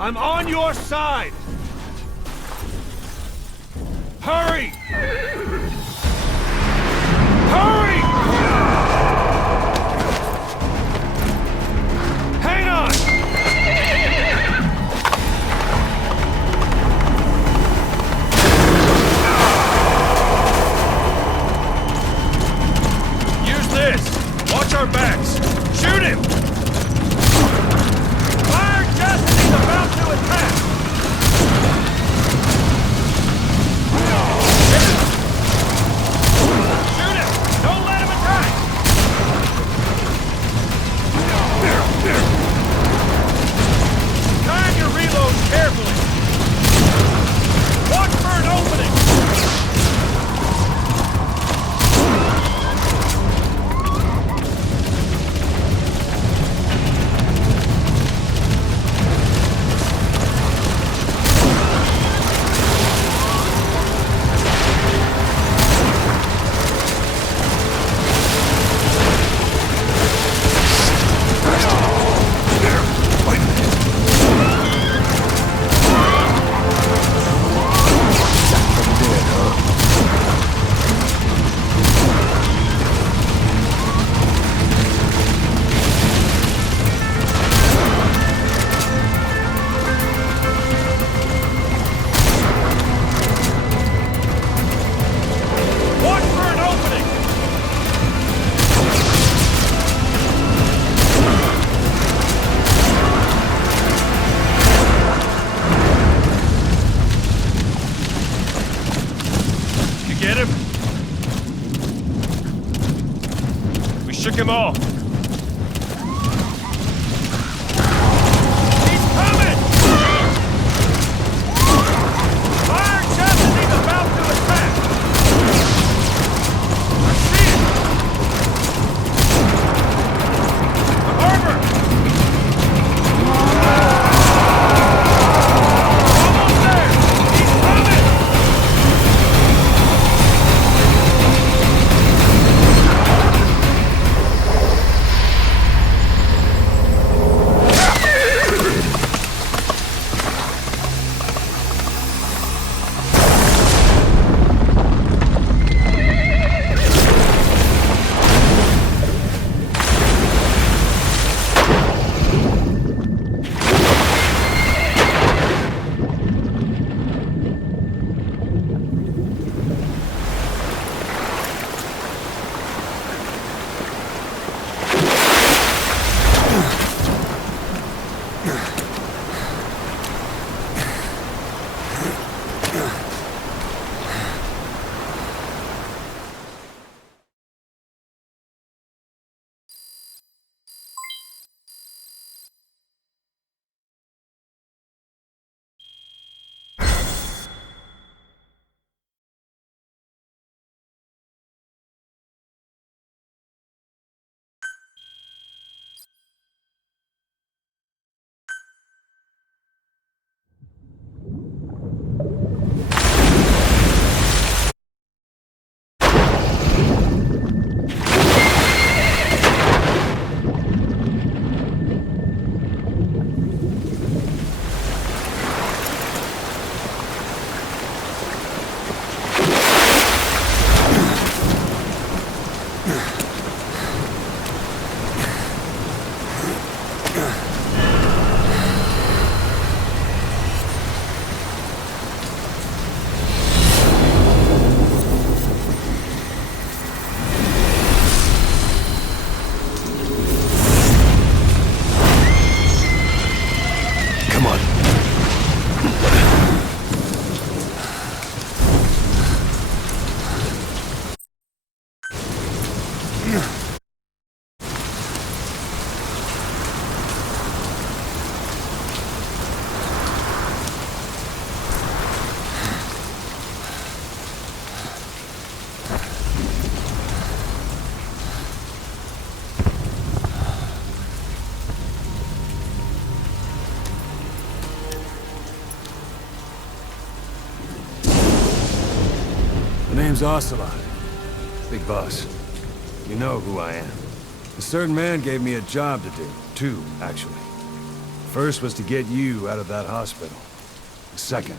I'm on your side! Hurry! Hurry! Hang on! Use this! Watch our backs! Shoot him! Fire just as he's about to attack! Shoot him! Don't let him attack! Time your reloads carefully! Watch for an opening! Shook him off. He's coming! Fire just as he's about to attack! I see him! The harbor! Almost there! He's coming! name's Ocelot. Big boss. You know who I am. A certain man gave me a job to do. Two, actually. First was to get you out of that hospital. The second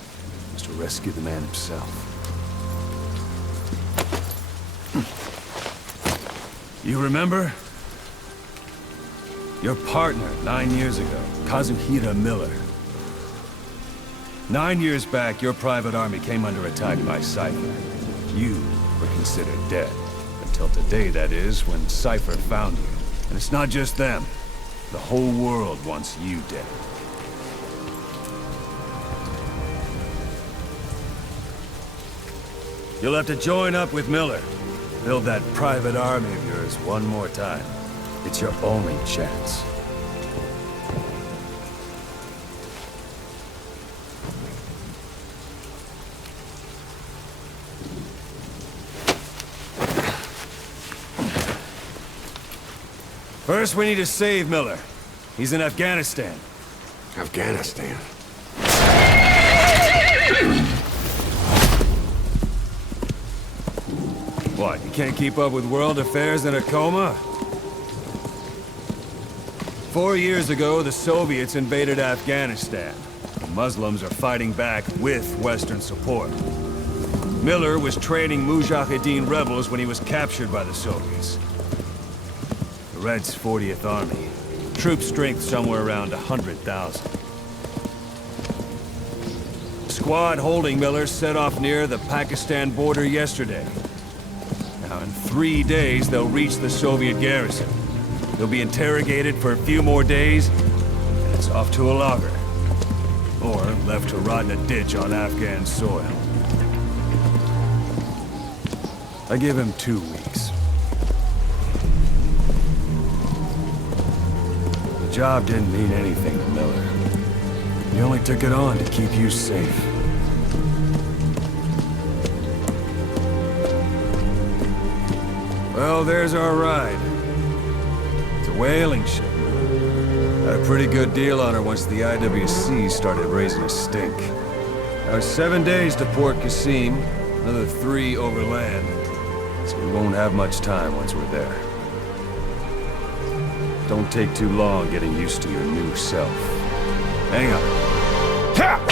was to rescue the man himself. You remember? Your partner 9 years ago, Kazuhira Miller. 9 years back, your private army came under attack by Cypher. You were considered dead. Until today, that is, when Cypher found you. And it's not just them. The whole world wants you dead. You'll have to join up with Miller. Build that private army of yours one more time. It's your only chance. First, we need to save Miller. He's in Afghanistan. Afghanistan? What, you can't keep up with world affairs in a coma? 4 years ago, the Soviets invaded Afghanistan. The Muslims are fighting back with Western support. Miller was training Mujahideen rebels when he was captured by the Soviets. The Red's 40th Army. Troop strength somewhere around 100,000. The squad holding Miller set off near the Pakistan border yesterday. Now, in 3 days, they'll reach the Soviet garrison. They'll be interrogated for a few more days, and it's off to a logger. Or left to rot in a ditch on Afghan soil. I give him 2 weeks. The job didn't mean anything to Miller. He only took it on to keep you safe. Well, there's our ride. It's a whaling ship. Had a pretty good deal on her once the IWC started raising a stink. Now 7 days to Port Qasim, another 3 overland. So we won't have much time once we're there. Don't take too long getting used to your new self. Hang on. Ha!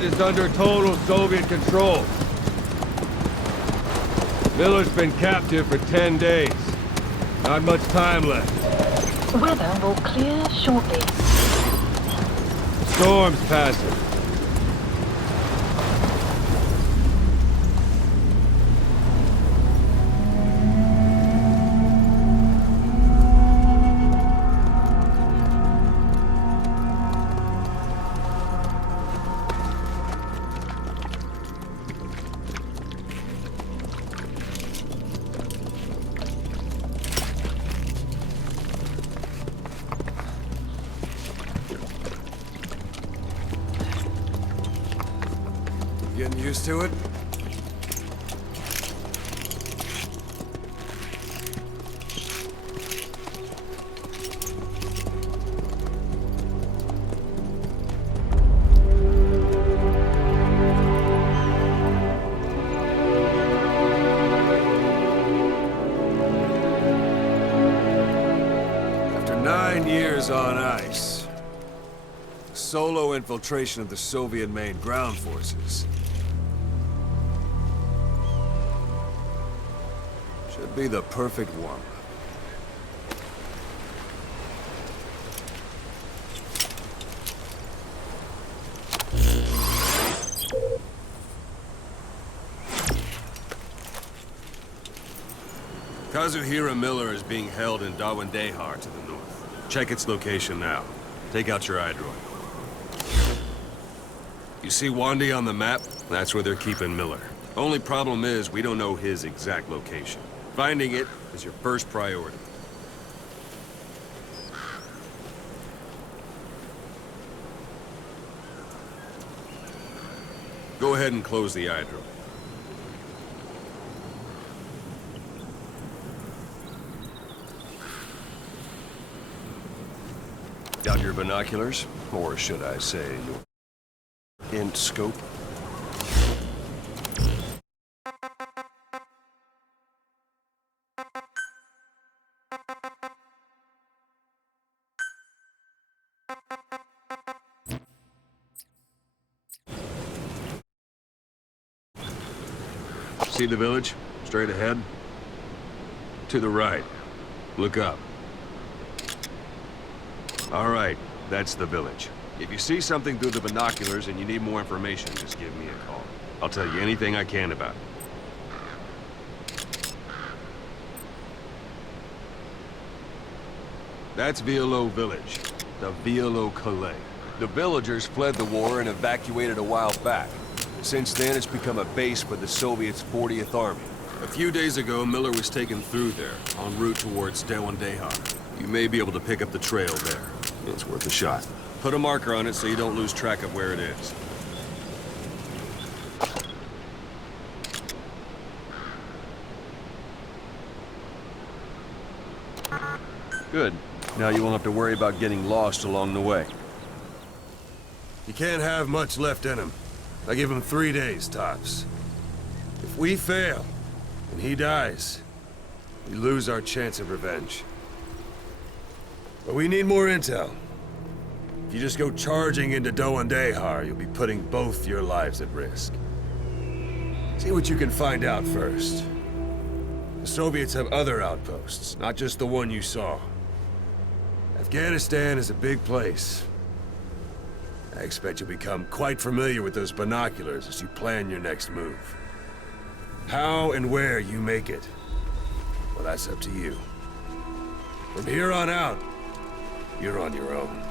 side is under total Soviet control. Miller's been captive for 10 days. Not much time left. Weather will clear shortly. Storm's passing. Getting used to it? After 9 years on ice, solo infiltration of the Soviet main ground forces should be the perfect warm-up. Kazuhira Miller is being held in Dawandehar to the north. Check its location now. Take out your iDroid. You see Wandy on the map? That's where they're keeping Miller. Only problem is, we don't know his exact location. Finding it is your first priority. Go ahead and close the iDroid. Got your binoculars? Or should I say, your int scope? See the village? Straight ahead? To the right. Look up. All right, that's the village. If you see something through the binoculars and you need more information, just give me a call. I'll tell you anything I can about it. That's Violo Village, the Violo Calais. The villagers fled the war and evacuated a while back. Since then, it's become a base for the Soviets' 40th Army. A few days ago, Miller was taken through there, en route towards Dawandehar. You may be able to pick up the trail there. It's worth a shot. Put a marker on it so you don't lose track of where it is. Good. Now you won't have to worry about getting lost along the way. He can't have much left in him. I give him 3 days, tops. If we fail, and he dies, we lose our chance of revenge. But we need more intel. If you just go charging into Dawandehar, you'll be putting both your lives at risk. See what you can find out first. The Soviets have other outposts, not just the one you saw. Afghanistan is a big place. I expect you'll become quite familiar with those binoculars as you plan your next move. How and where you make it, well, that's up to you. From here on out, you're on your own.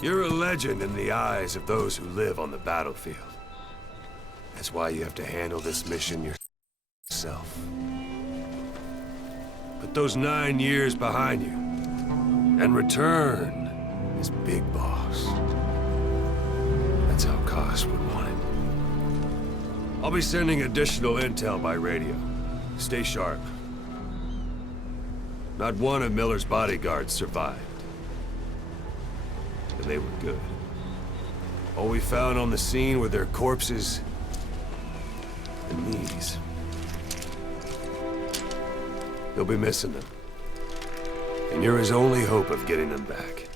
You're a legend in the eyes of those who live on the battlefield. That's why you have to handle this mission yourself. Put those 9 years behind you, and return as Big Boss. That's how Koss would want it. I'll be sending additional intel by radio. Stay sharp. Not one of Miller's bodyguards survived. And they were good. All we found on the scene were their corpses and knees. They'll be missing them. And you're his only hope of getting them back.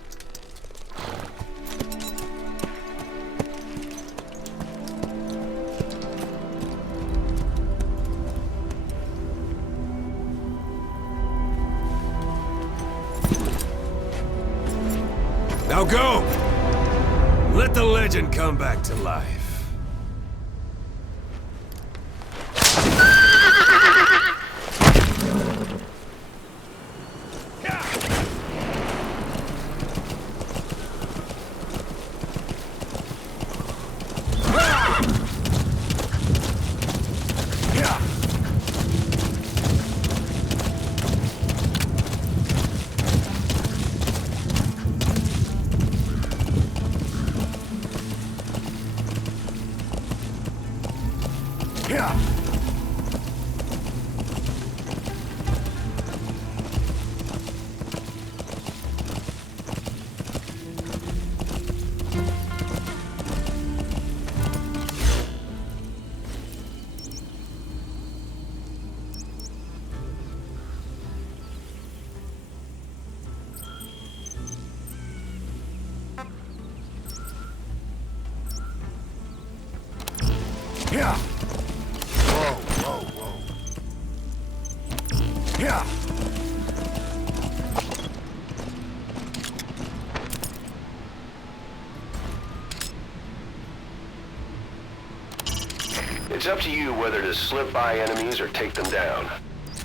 go! Let the legend come back to life. Yeah. Whoa, whoa, whoa. Yeah. It's up to you whether to slip by enemies or take them down.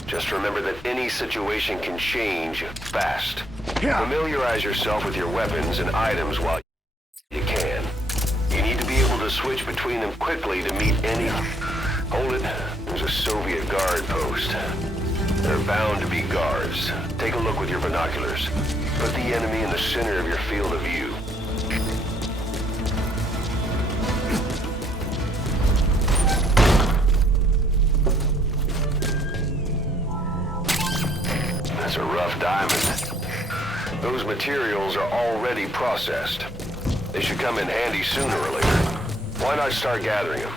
Just remember that any situation can change fast. Yeah. Familiarize yourself with your weapons and items while you can. You need to be able to switch between them quickly to meet any... Hold it. There's a Soviet guard post. There are bound to be guards. Take a look with your binoculars. Put the enemy in the center of your field of view. That's a rough diamond. Those materials are already processed. They should come in handy sooner or later. Why not start gathering them?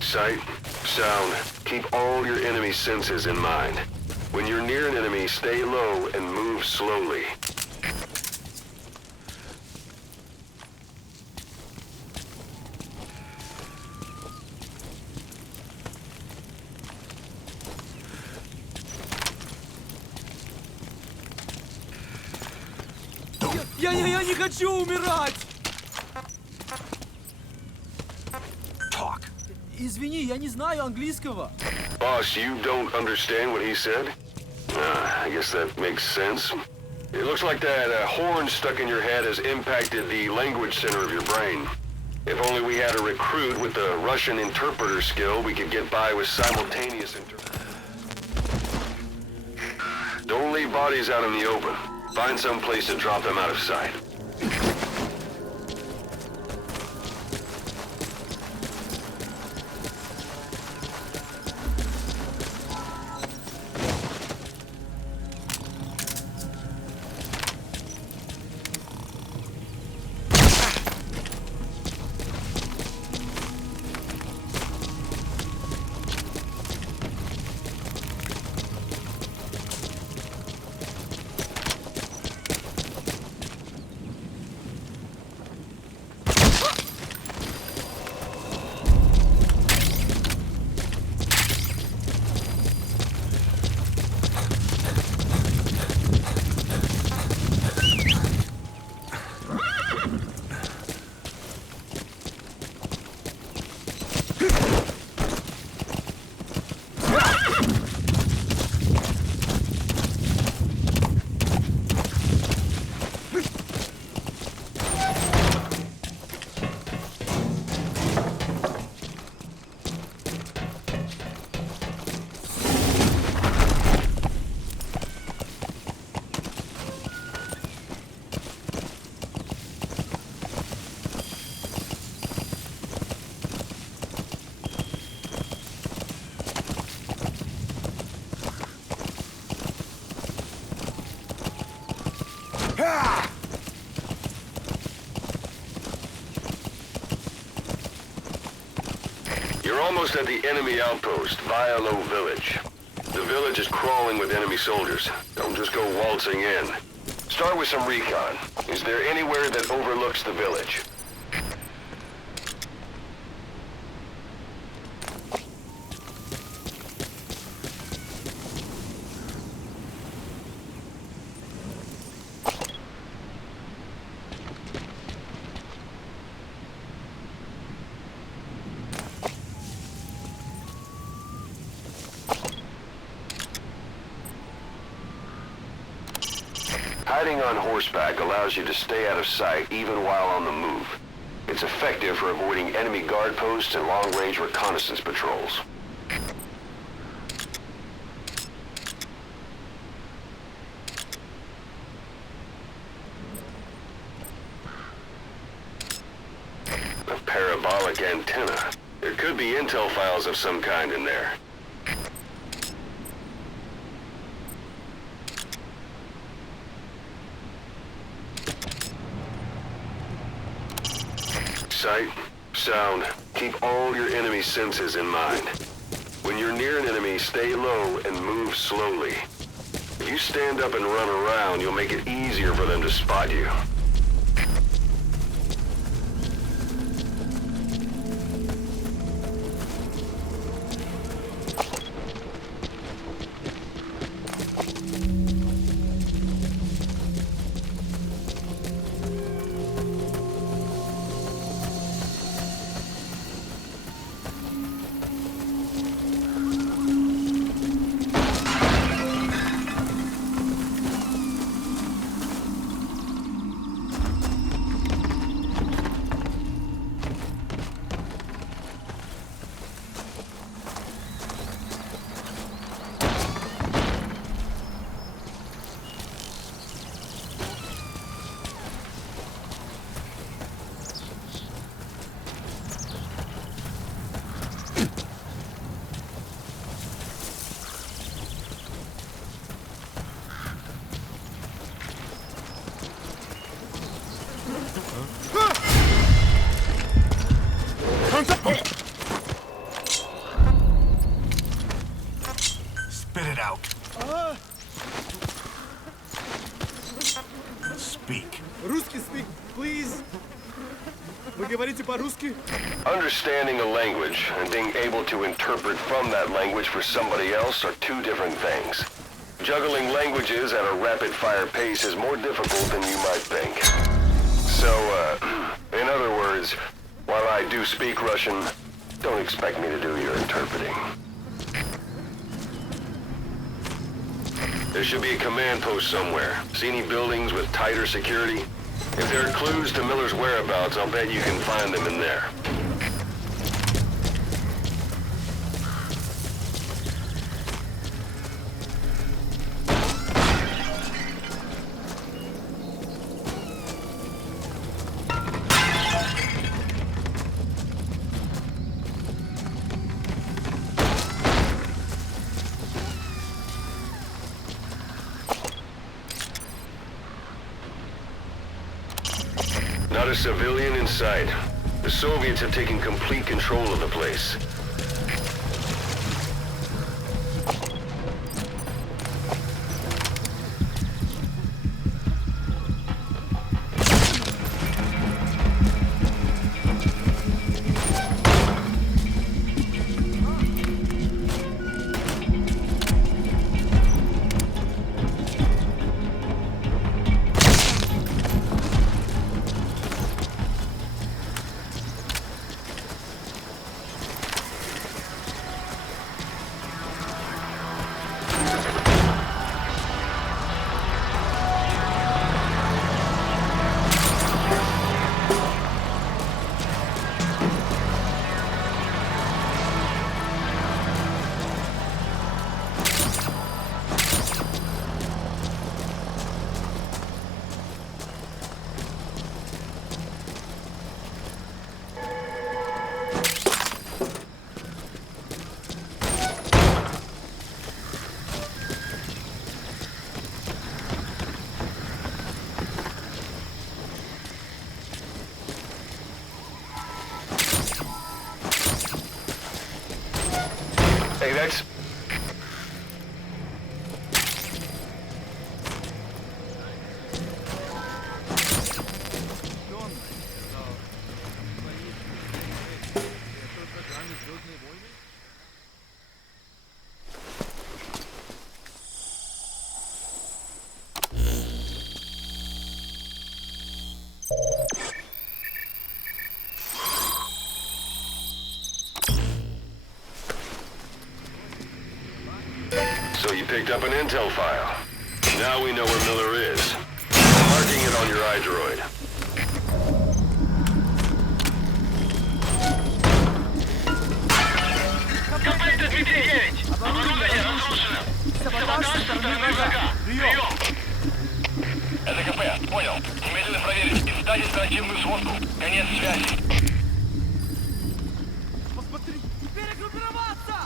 Sight, sound, keep all your enemy senses in mind. When you're near an enemy, stay low and move slowly. Я не хочу умирать! Talk. Извини, я не знаю английского. Boss, you don't understand what he said? I guess that makes sense. It looks like that horn stuck in your head has impacted the language center of your brain. If only we had a recruit with the Russian interpreter skill, we could get by with simultaneous Don't leave bodies out in the open. Find some place to drop them out of sight. You're almost at the enemy outpost, Vialo Village. The village is crawling with enemy soldiers. Don't just go waltzing in. Start with some recon. Is there anywhere that overlooks the village? Hiding on horseback allows you to stay out of sight even while on the move. It's effective for avoiding enemy guard posts and long-range reconnaissance patrols. A parabolic antenna. There could be intel files of some kind in there. Sight, sound, keep all your enemy senses in mind. When you're near an enemy, stay low and move slowly. If you stand up and run around, you'll make it easier for them to spot you. Spit it out. Speak. Русский speak, please. Вы говорите по-русски? Understanding a language and being able to interpret from that language for somebody else are two different things. Juggling languages at a rapid-fire pace is more difficult than you might think. So, in other words, while I do speak Russian, don't expect me to do your interpreting. There should be a command post somewhere. See any buildings with tighter security? If there are clues to Miller's whereabouts, I'll bet you can find them in there. Not a civilian in sight. The Soviets have taken complete control of the place. Hey, that's... So you picked up an intel file. Now we know where Miller is. I'm marking it on your iDroid. Это КП, понял. Немедленно проверить и встать оперативную сводку. Конец связи. Посмотри! Перегруппироваться!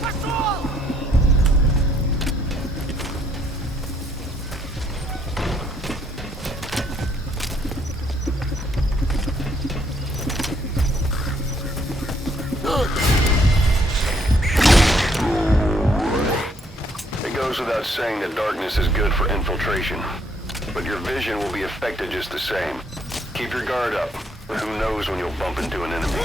Пошел! It goes without saying that darkness is good for infiltration. But your vision will be affected just the same. Keep your guard up. Who knows when you'll bump into an enemy.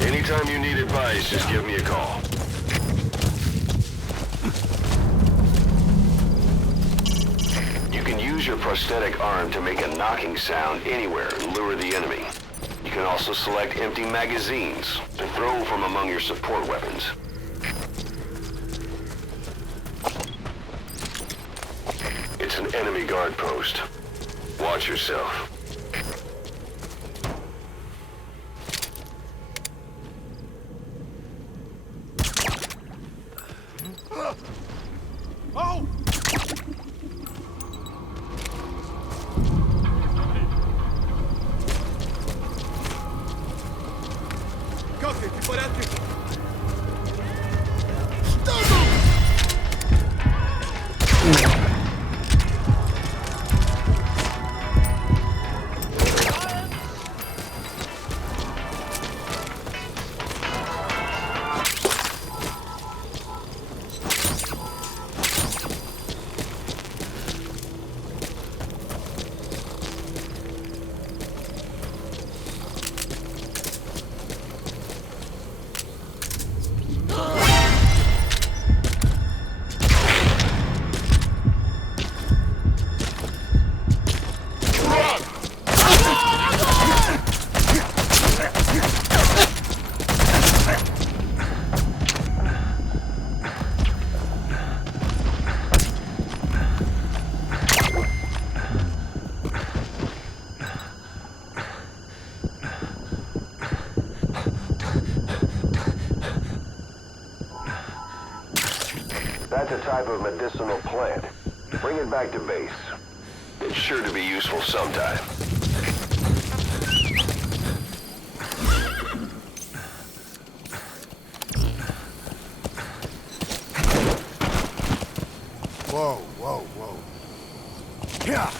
Anytime you need advice, just give me a call. You can use your prosthetic arm to make a knocking sound anywhere and lure the enemy. You can also select empty magazines to throw from among your support weapons. It's an enemy guard post. Watch yourself. Ау! Как ты? Ты в порядке? Что тут? That's a type of medicinal plant. Bring it back to base. It's sure to be useful sometime. Whoa, whoa, whoa. Yeah.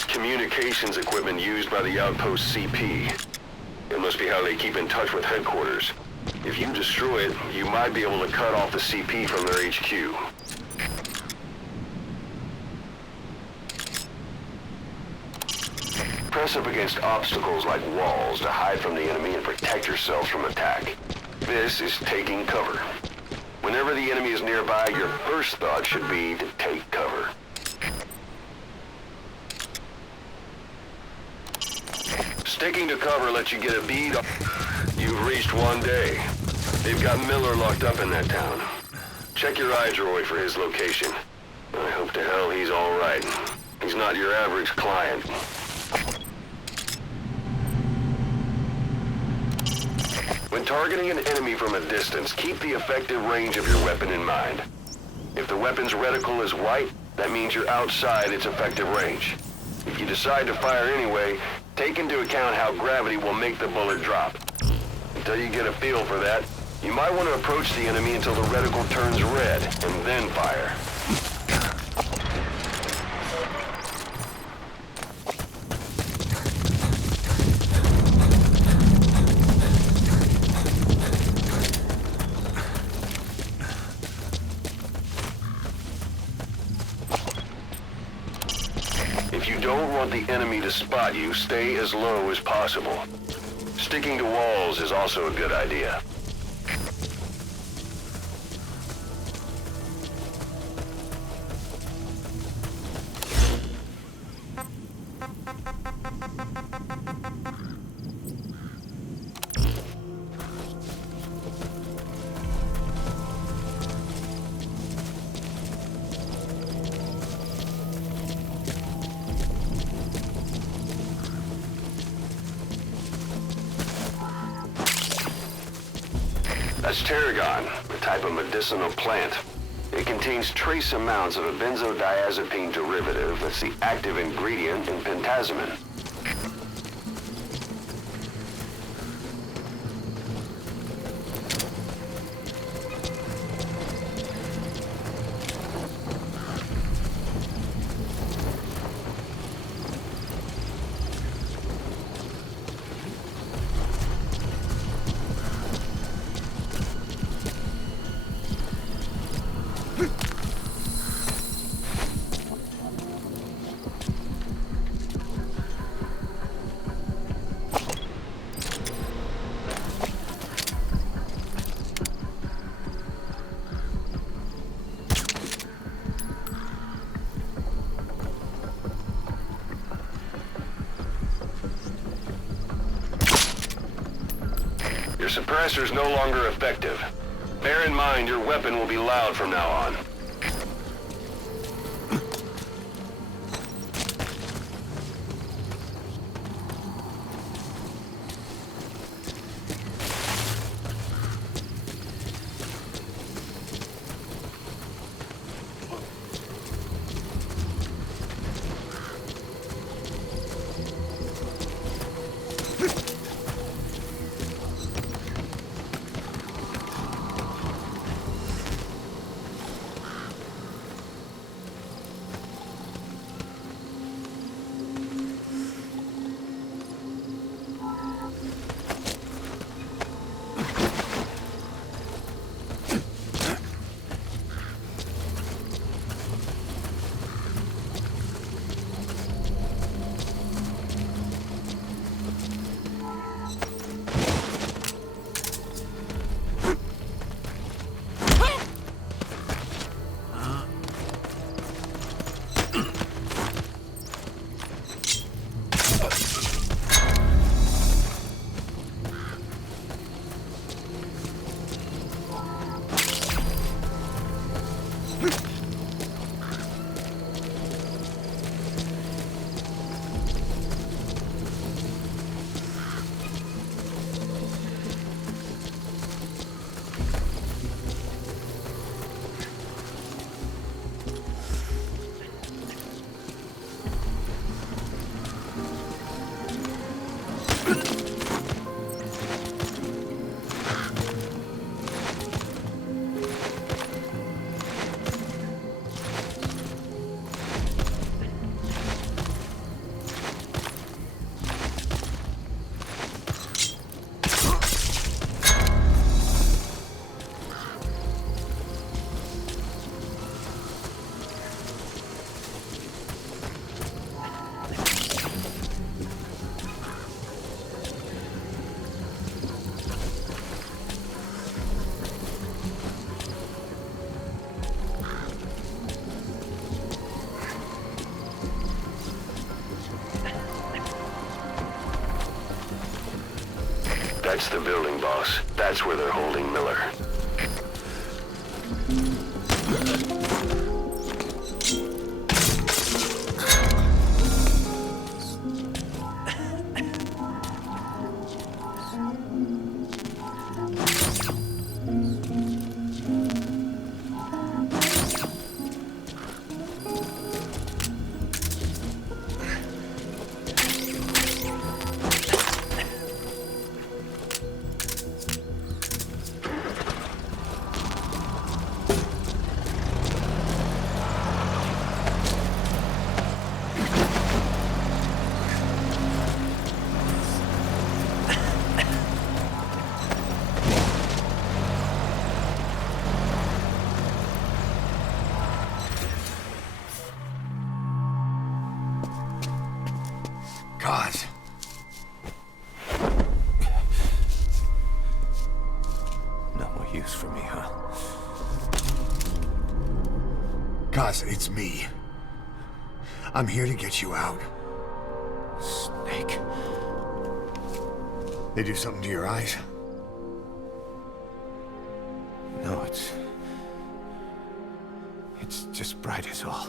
That's communications equipment used by the outpost CP. It must be how they keep in touch with headquarters. If you destroy it, you might be able to cut off the CP from their HQ. Press up against obstacles like walls to hide from the enemy and protect yourselves from attack. This is taking cover. Whenever the enemy is nearby, your first thought should be to take cover. Sticking to cover lets you get a bead on... You've reached 1 day. They've got Miller locked up in that town. Check your iDroid for his location. I hope to hell he's all right. He's not your average client. When targeting an enemy from a distance, keep the effective range of your weapon in mind. If the weapon's reticle is white, that means you're outside its effective range. If you decide to fire anyway, take into account how gravity will make the bullet drop. Until you get a feel for that, you might want to approach the enemy until the reticle turns red, and then fire. If you don't want the enemy to spot you, stay as low as possible. Sticking to walls is also a good idea. That's tarragon, a type of medicinal plant. It contains trace amounts of a benzodiazepine derivative that's the active ingredient in pentazimine. Your suppressor's no longer effective. Bear in mind your weapon will be loud from now on. That's the building, boss. That's where they're holding Miller. Kaz. No more use for me, huh? Kaz, it's me. I'm here to get you out. Snake. They do something to your eyes? No, it's just bright as all.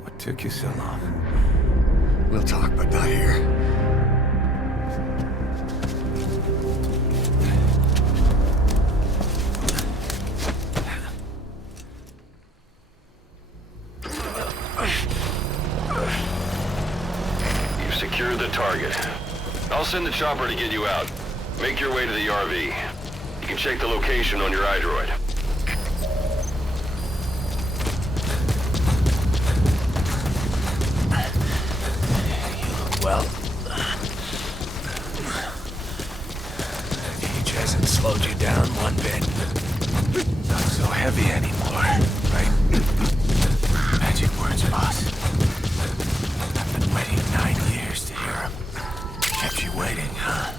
What took you so long? We'll talk, but not here. You've secured the target. I'll send the chopper to get you out. Make your way to the RV. You can check the location on your iDroid. Well, the cage hasn't slowed you down one bit. Not so heavy anymore, right? Magic words, boss. I've been waiting 9 years to hear them. Kept you waiting, huh?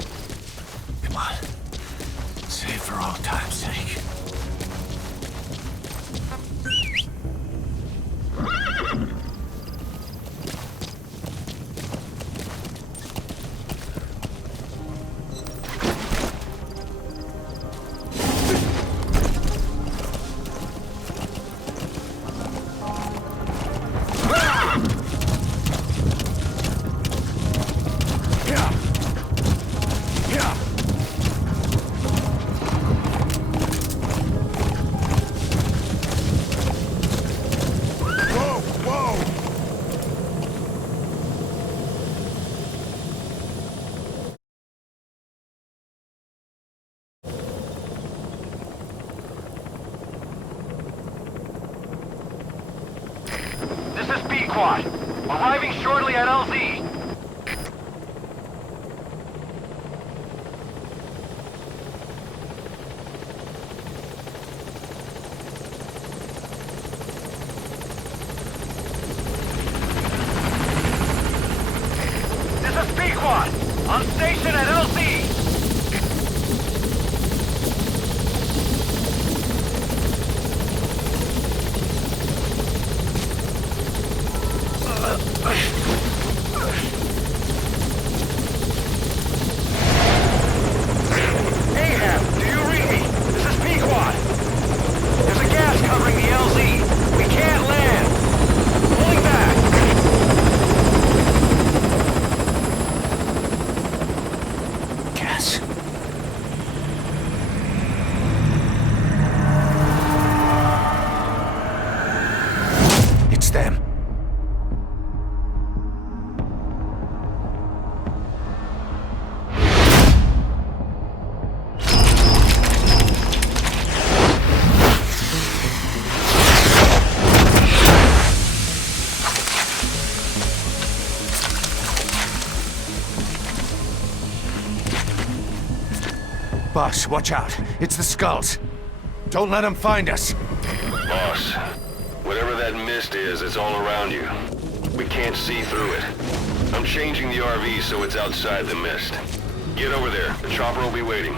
Come on. Say it for all time's sake. This is B-Quad. Arriving shortly at LZ. This is B-Quad. On station at LZ. Ahab, do you read me? This is Pequod. There's a gas covering the LZ. We can't land. Pulling back. Gas. It's them. Boss, watch out. It's the skulls. Don't let them find us. Boss, whatever that mist is, it's all around you. We can't see through it. I'm changing the RV so it's outside the mist. Get over there. The chopper will be waiting.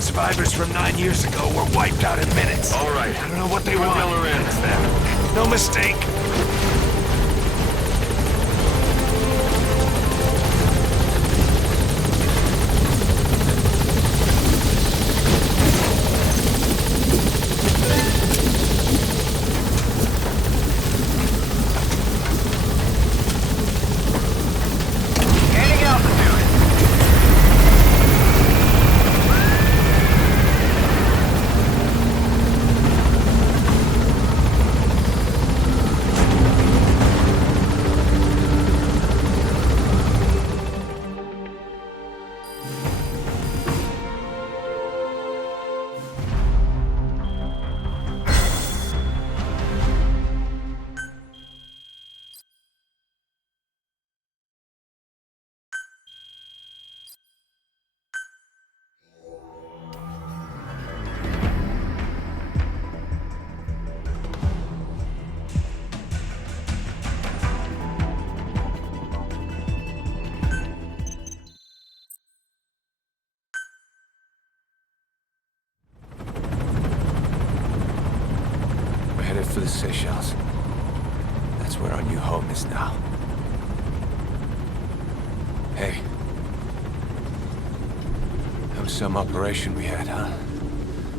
Survivors from 9 years ago were wiped out in minutes. All right. I don't know what they want. Millerin. It's them. No mistake. For the Seychelles. That's where our new home is now. Hey. That was some operation we had, huh?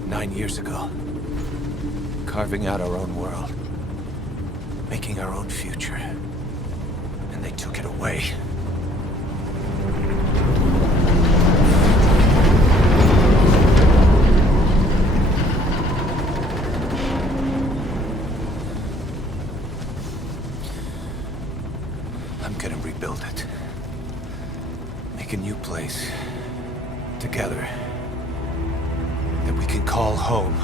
9 years ago. Carving out our own world. Making our own future. And they took it away. Build it. Make a new place. Together. That we can call home.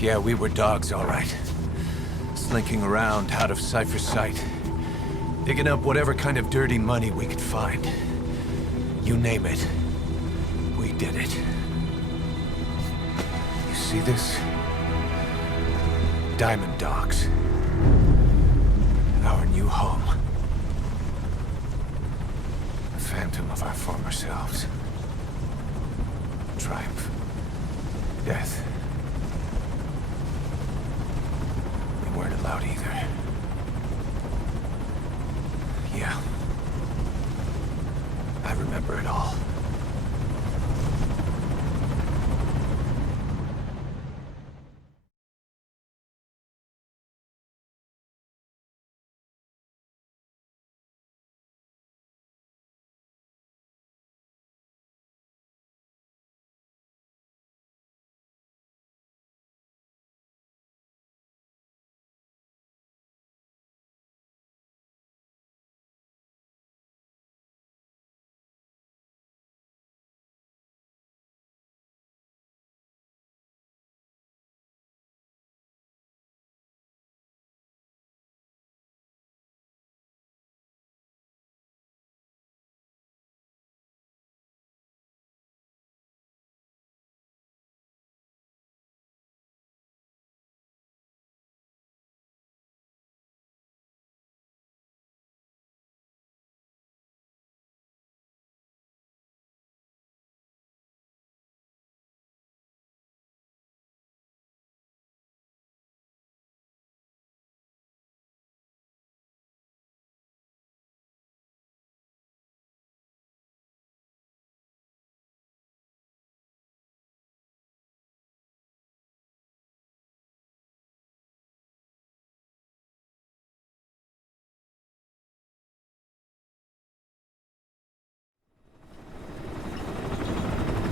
Yeah, we were dogs, all right. Slinking around out of Cypher's sight. Digging up whatever kind of dirty money we could find. You name it. We did it. You see this? Diamond Dogs. Our new home. A phantom of our former selves. Triumph. Death. We weren't allowed either. Yeah. I remember it all.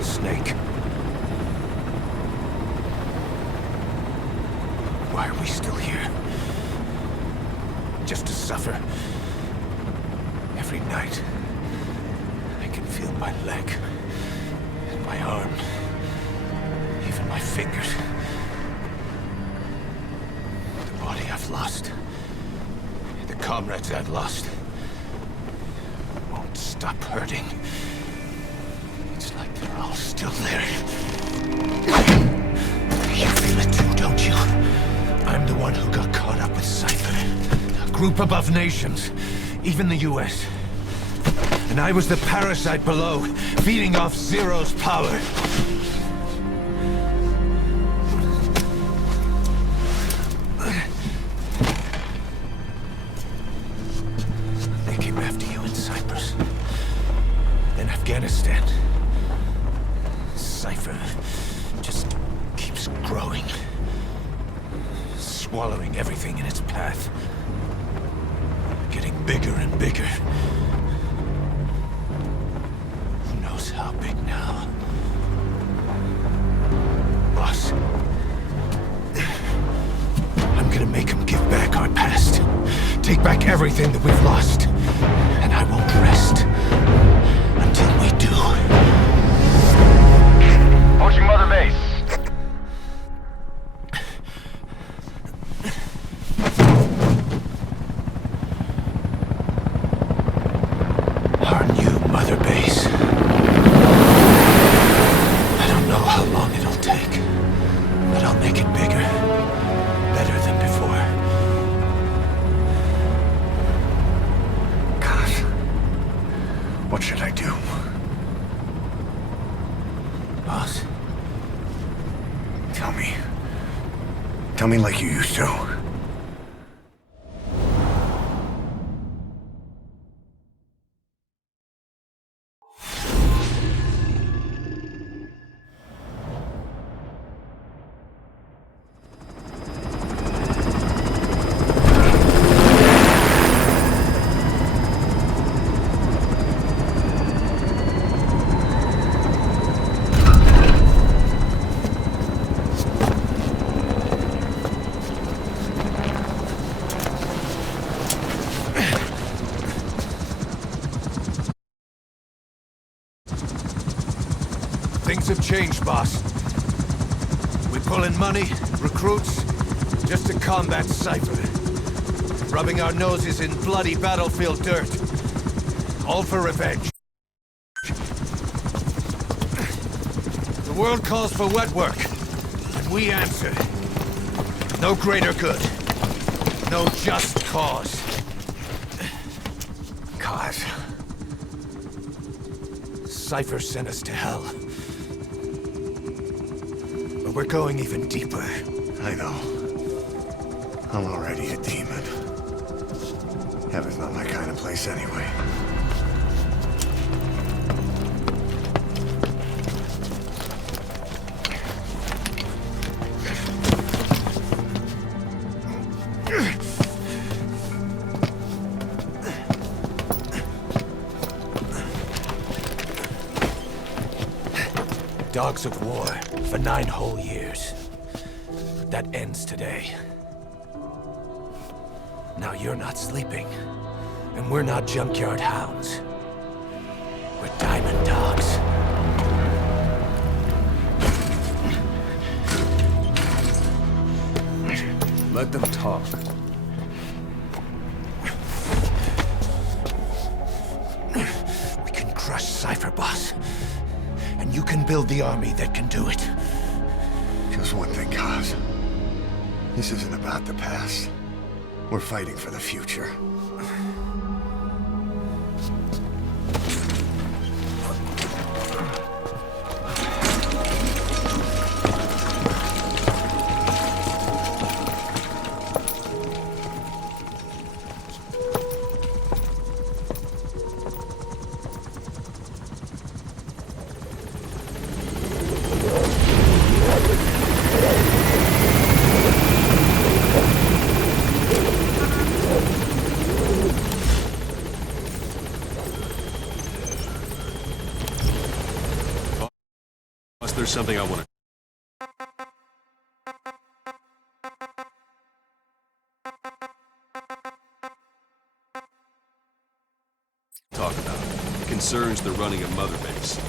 Snake. Why are we still here? Just to suffer? Every night, I can feel my leg, and my arm, even my fingers. The body I've lost, the comrades I've lost, won't stop hurting. It's like they're all still there. You feel it too, don't you? I'm the one who got caught up with Cypher. A group above nations, even the US. And I was the parasite below, feeding off Zero's power. They came after you in Cyprus. Then Afghanistan. Cypher just keeps growing. Swallowing everything in its path. Getting bigger and bigger. Who knows how big now? Boss. I'm gonna make him give back our past. Take back everything that we've lost. And I won't rest until we do. Approaching Mother Base. Our new Mother Base. I don't know how long it'll take, but I'll make it bigger. Better than before. Kaz, what should I do? Boss? Tell me. Tell me like you used to. Things have changed, boss. We pull in money, recruits, just to combat Cypher. rubbing our noses in bloody battlefield dirt. All for revenge. The world calls for wet work, and we answer. No greater good. No just cause. Kaz. Cypher sent us to hell. But we're going even deeper. I know. I'm already a demon. Heaven's not my kind of place anyway. Dogs of war for 9 whole years. But that ends today. Now you're not sleeping, and we're not junkyard hounds. We're diamond dogs. Let them talk. We can crush Cypher, boss. And you can build the army that can do it. Just one thing, Kaz. This isn't about the past. We're fighting for the future. There's something I want to talk about. It concerns the running of Mother Base.